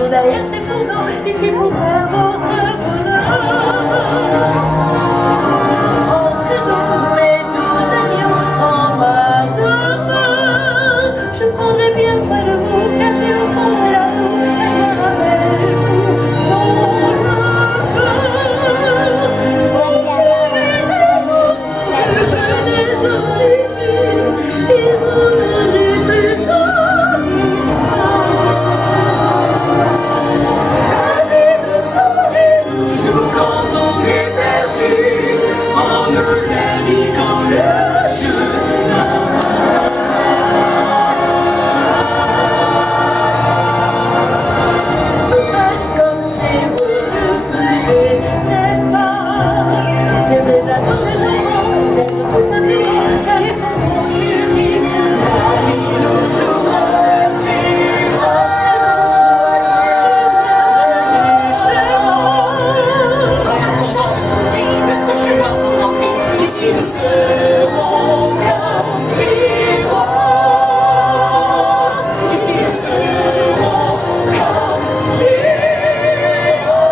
toujours derrière ces fourgons, ici pour faire votre bonheur. Entrez donc, mes doux avions, en ma demeure. Je prendrai bien soin de vous, caché au fond de la tour, elle me rappelle pour mon cœur. Vous savez les mots que les origines, ils vont le plus jolis. Jamais ne saurait toujours quand on est perdu, en nous indiquant le chemin. Comme chez vous, n'est-ce pas? C'est déjà dans les enfants, c'est tout simplement car ils sont bons, uniques. La vie nous s'ouvre ses bras, chez moi. Voilà comment retrouver notre chemin pour rentrer. Ici nous serons comme des rois. Ici nous serons comme des rois.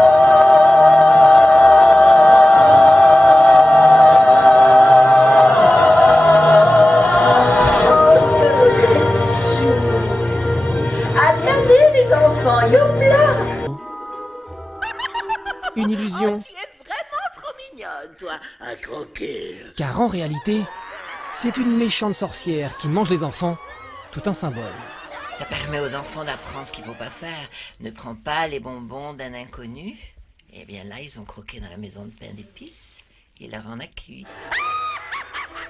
À bientôt les enfants, youpla! Une illusion, Tu es vraiment trop mignonne, toi. Un croquet. car en réalité, c'est une méchante sorcière qui mange les enfants, tout un symbole. Ça permet aux enfants d'apprendre ce qu'il ne faut pas faire. Ne prends pas les bonbons d'un inconnu. Eh bien là, ils ont croqué dans la maison de pain d'épices. Il leur en a cuit.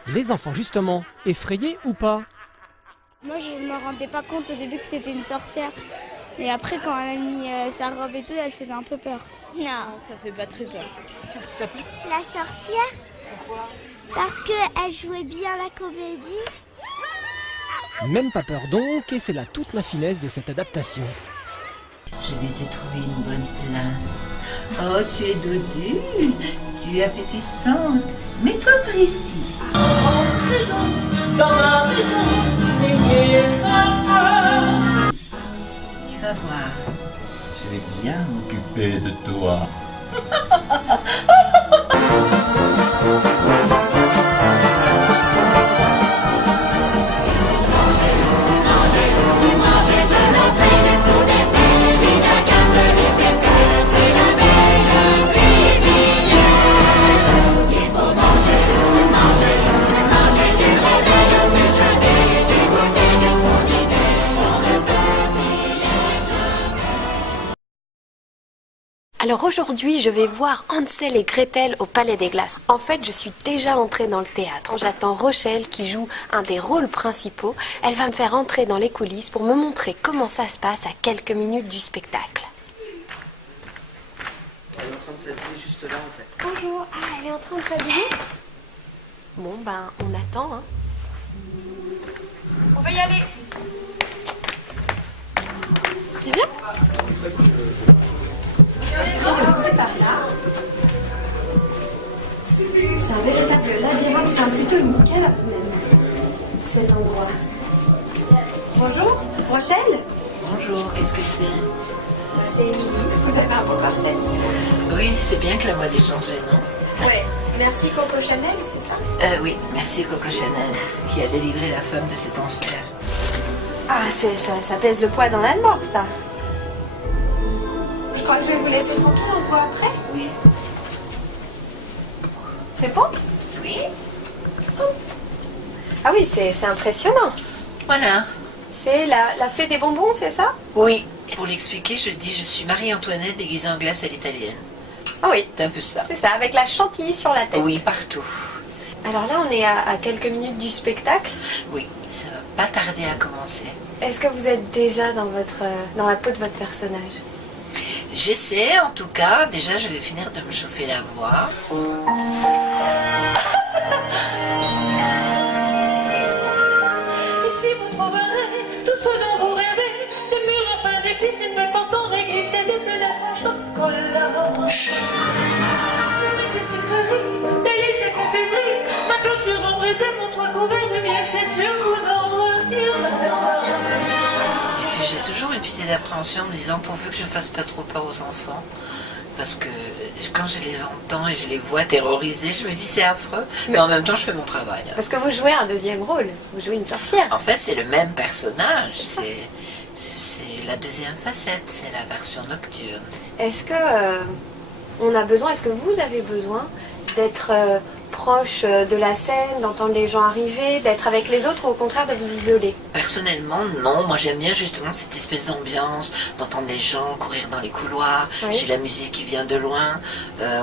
Les enfants justement, effrayés ou pas? Moi, je me rendais pas compte au début que c'était une sorcière. Et après, quand elle a mis sa robe et tout, elle faisait un peu peur. Non. Ça fait pas très peur. Qu'est-ce qui t'a plu? La sorcière? Pourquoi? Parce qu'elle jouait bien la comédie. Même pas peur donc, et c'est là toute la finesse de cette adaptation. Je vais te trouver une bonne place. Oh, tu es dodue. Tu es appétissante. Mets-toi par ici. Entrez donc dans ma maison, n'ayez pas peur. Tu vas voir. Je vais bien M'occuper de toi. Alors aujourd'hui, je vais voir Hansel et Gretel au Palais des Glaces. En fait, je suis déjà entrée dans le théâtre. J'attends Rochelle qui joue un des rôles principaux. Elle va me faire entrer dans les coulisses pour me montrer comment ça se passe à quelques minutes du spectacle. Elle est en train de s'habiller juste là en fait. Bonjour, elle est en train de s'habiller? Bon, ben, on attend, hein. On va y aller. Tu viens? C'est par là. C'est un véritable labyrinthe, enfin plutôt une cave même, cet endroit. Bonjour, Rochelle? Bonjour, qu'est-ce que c'est? C'est Émilie, vous avez un beau corset. Oui, c'est bien que la mode ait changé, non? Ouais, merci Coco Chanel, c'est ça? Oui, merci Coco Chanel, qui a délivré la femme de cet enfer. Ah, ça pèse le poids dans la mort, ça. Je crois que je vais vous laisser tranquille, on se voit après. Oui. C'est bon? Oui? Ah oui, c'est impressionnant. Voilà. C'est la fée des bonbons, c'est ça? Oui. Pour l'expliquer, je dis je suis Marie-Antoinette déguisée en glace à l'italienne. Ah oui, C'est un peu ça. c'est ça, avec la chantilly sur la tête. Oui, partout. Alors là, on est à quelques minutes du spectacle. Oui, ça va pas tarder à commencer. Est-ce que vous êtes déjà dans la peau de votre personnage? J'essaie, en tout cas. Déjà, je vais finir de me chauffer la voix. Ici vous trouverez tout ce dont vous rêvez, des murs en pain d'épices, une belle porte en réglissée, des fenêtres en chocolat. Des sucreries, délices et confiseries, ma clôture en bretzel, mon toit couvert de miel, c'est sûr qu'on en revient. j'ai toujours une petite appréhension en me disant pourvu que je fasse pas trop peur aux enfants. Parce que quand je les entends et je les vois terrorisés, je me dis c'est affreux, mais en même temps je fais mon travail. Parce que vous jouez un deuxième rôle, vous jouez une sorcière. En fait c'est le même personnage, c'est la deuxième facette, c'est la version nocturne. Est-ce que est-ce que vous avez besoin d'être proche de la scène, d'entendre les gens arriver, d'être avec les autres ou au contraire de vous isoler? Personnellement, non. Moi, j'aime bien justement cette espèce d'ambiance, d'entendre les gens courir dans les couloirs. Oui. J'ai la musique qui vient de loin.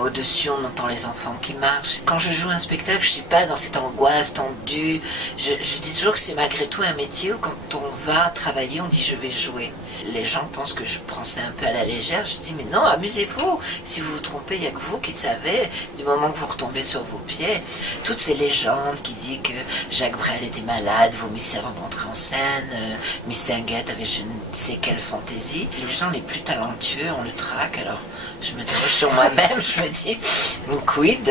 Au-dessus, on entend les enfants qui marchent. Quand je joue un spectacle, je suis pas dans cette angoisse tendue. Je dis toujours que c'est malgré tout un métier où quand on va travailler, on dit je vais jouer. Les gens pensent que je prends ça un peu à la légère. Je dis mais non, amusez-vous. Si vous vous trompez, il n'y a que vous qui le savez. Du moment que vous retombez sur vos pieds, toutes ces légendes qui disent que Jacques Brel était malade, vomissait avant d'entrer en scène, Miss Dinguette avait je ne sais quelle fantaisie. Les gens les plus talentueux, on le traque, alors je me m'interroge sur moi-même, je me dis, quid?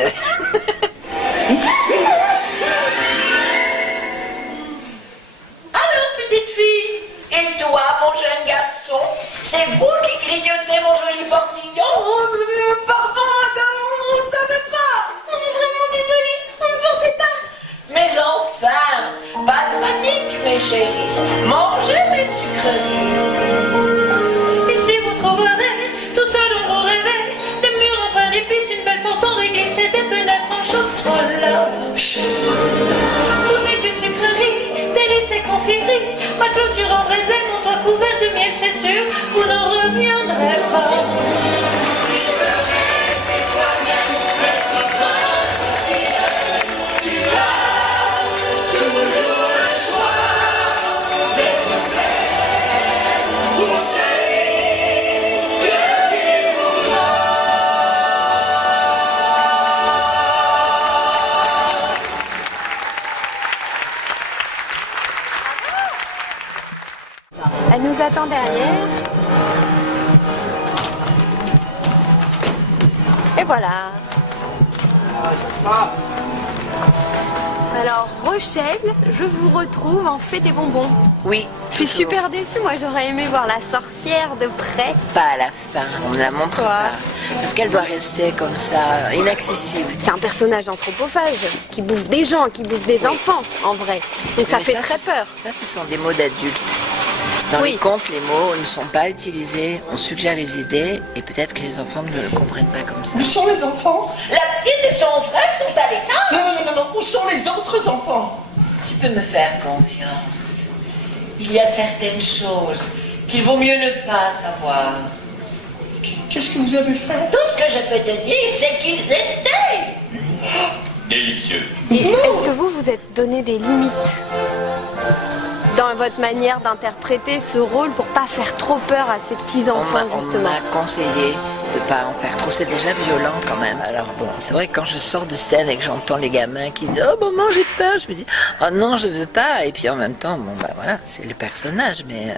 Alors, petite fille, et toi, mon jeune garçon, c'est vous qui grignotez mon joli portillon? Oh, pardon, madame, on ne savait pas. On est vraiment désolé, on ne pensait pas. Mais enfin, pas de panique, mes chéris. Mangez mes sucreries. Ici vous trouverez, tout seul où vous rêvez, des murs en pain d'épices, une belle porte en réglissée, des fenêtres en chocolat. Tout est une sucrerie, délices et confiseries, ma clôture en bretzel, mon toit couvert de miel, c'est sûr, vous n'en reviendrez pas. Elle nous attend derrière. Et voilà. Alors Rochelle, je vous retrouve en Fée des bonbons. Oui. Je suis toujours. super déçue, moi j'aurais aimé voir la sorcière de près. Pas à la fin, on ne la montre Quoi pas. Parce qu'elle doit rester comme ça, inaccessible. C'est un personnage anthropophage qui bouffe des gens, qui bouffe des enfants en vrai. Donc ça Mais fait très peur. Ça, ce sont des mots d'adultes. Dans Oui. les contes, les mots ne sont pas utilisés, on suggère les idées, et peut-être que les enfants ne le comprennent pas comme ça. Où sont les enfants? La petite et son frère sont à l'écart. Non, où sont les autres enfants? Tu peux me faire confiance. Il y a certaines choses qu'il vaut mieux ne pas savoir. Qu'est-ce que vous avez fait? Tout ce que je peux te dire, c'est qu'ils étaient. Délicieux. Et est-ce que vous vous êtes donné des limites dans votre manière d'interpréter ce rôle pour pas faire trop peur à ces petits enfants On justement? m'a conseillé de pas en faire trop, c'est déjà violent quand même. Alors bon, c'est vrai que quand je sors de scène et que j'entends les gamins qui disent « Oh maman, j'ai peur », je me dis « Oh non, je veux pas », et puis en même temps, bon bah voilà, c'est le personnage, mais...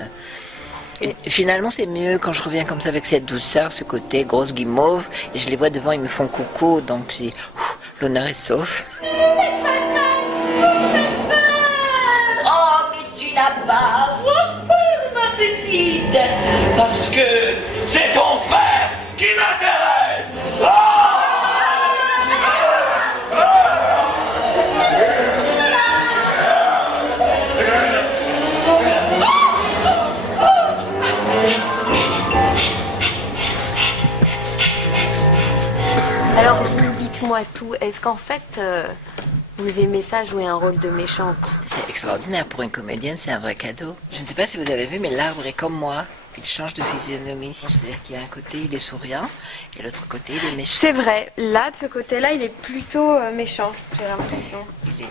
Et finalement, c'est mieux quand je reviens comme ça avec cette douceur, ce côté grosse guimauve, et je les vois devant, ils me font coucou, donc je dis « L'honneur est sauf ». Oh, mais tu n'as pas à avoir peur, ma petite. Parce que C'est ton frère qui m'intéresse. Alors vous dites-moi tout, est-ce qu'en fait vous aimez ça, jouer un rôle de méchante? C'est extraordinaire pour une comédienne, c'est un vrai cadeau. Je ne sais pas si vous avez vu, mais l'arbre est comme moi. Il change de physionomie. C'est-à-dire qu'il y a un côté, il est souriant, et l'autre côté, il est méchant. C'est vrai, là de ce côté-là il est plutôt méchant, j'ai l'impression.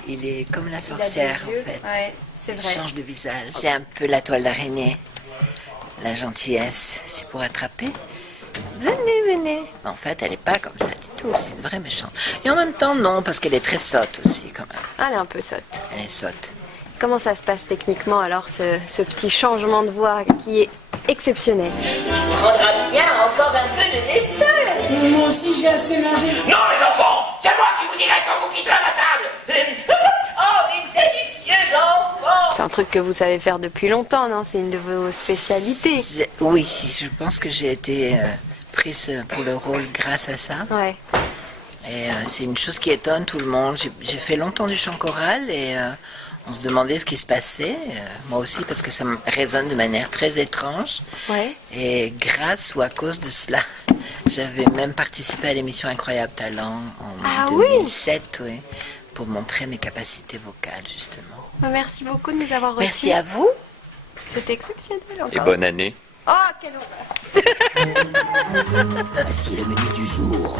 Il est comme la Il a sorcière, des yeux, en fait. ouais, c'est Il vrai. change de visage. C'est un peu la toile d'araignée. La gentillesse, c'est pour attraper. Venez, venez. En fait, elle n'est pas comme ça du tout. C'est une vraie méchante. Et en même temps, non, parce qu'elle est très sotte aussi, quand même. Ah, elle est un peu sotte. Elle est sotte. Comment ça se passe techniquement alors ce petit changement de voix qui est exceptionnel? tu prendras bien encore un peu de dessert. Moi aussi, j'ai assez mangé. Non, les enfants, c'est moi qui vous dirai quand vous quitterez ma table. Oh, mes délicieux enfants. C'est un truc que vous savez faire depuis longtemps, non? C'est une de vos spécialités. Oui, je pense que j'ai été prise pour le rôle grâce à ça. Ouais. Et c'est une chose qui étonne tout le monde. J'ai fait longtemps du chant choral et on se demandait ce qui se passait. Moi aussi, parce que ça me résonne de manière très étrange. Ouais. Et grâce ou à cause de cela, j'avais même participé à l'émission Incroyable Talent en 2007, oui, pour montrer mes capacités vocales, justement. Merci beaucoup de nous avoir reçus. Merci à vous. C'était exceptionnel encore. Et bonne année. Oh, quelle horreur. Voici le menu du jour.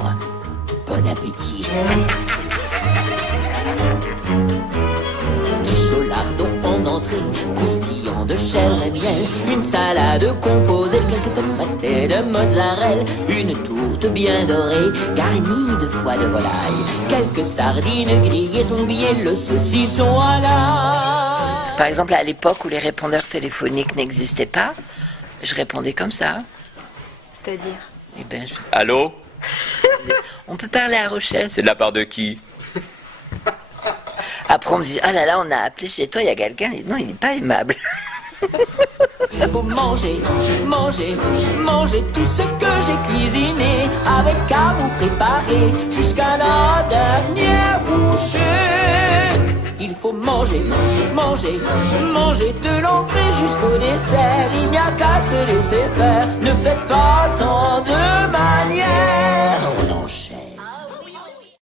Bon appétit. Quichot lardon en entrée, croustillant de chair et miel, une salade composée de quelques tomates et de mozzarella, une tourte bien dorée, garnie de foie de volaille, quelques sardines grillées, son billet, le saucisson à la... Par exemple, à l'époque où les répondeurs téléphoniques n'existaient pas, je répondais comme ça. C'est-à-dire? Eh ben, Allô? On peut parler à Rochelle. C'est de la part de qui? Après, on me dit, ah là là, on a appelé chez toi, il y a quelqu'un. Non, il n'est pas aimable. Il faut manger, manger, manger tout ce que j'ai cuisiné avec amour préparé jusqu'à la dernière bouchée. Il faut manger, manger, manger de l'entrée jusqu'au dessert. Il n'y a qu'à se laisser faire. Ne faites pas tant de manières. On enchaîne.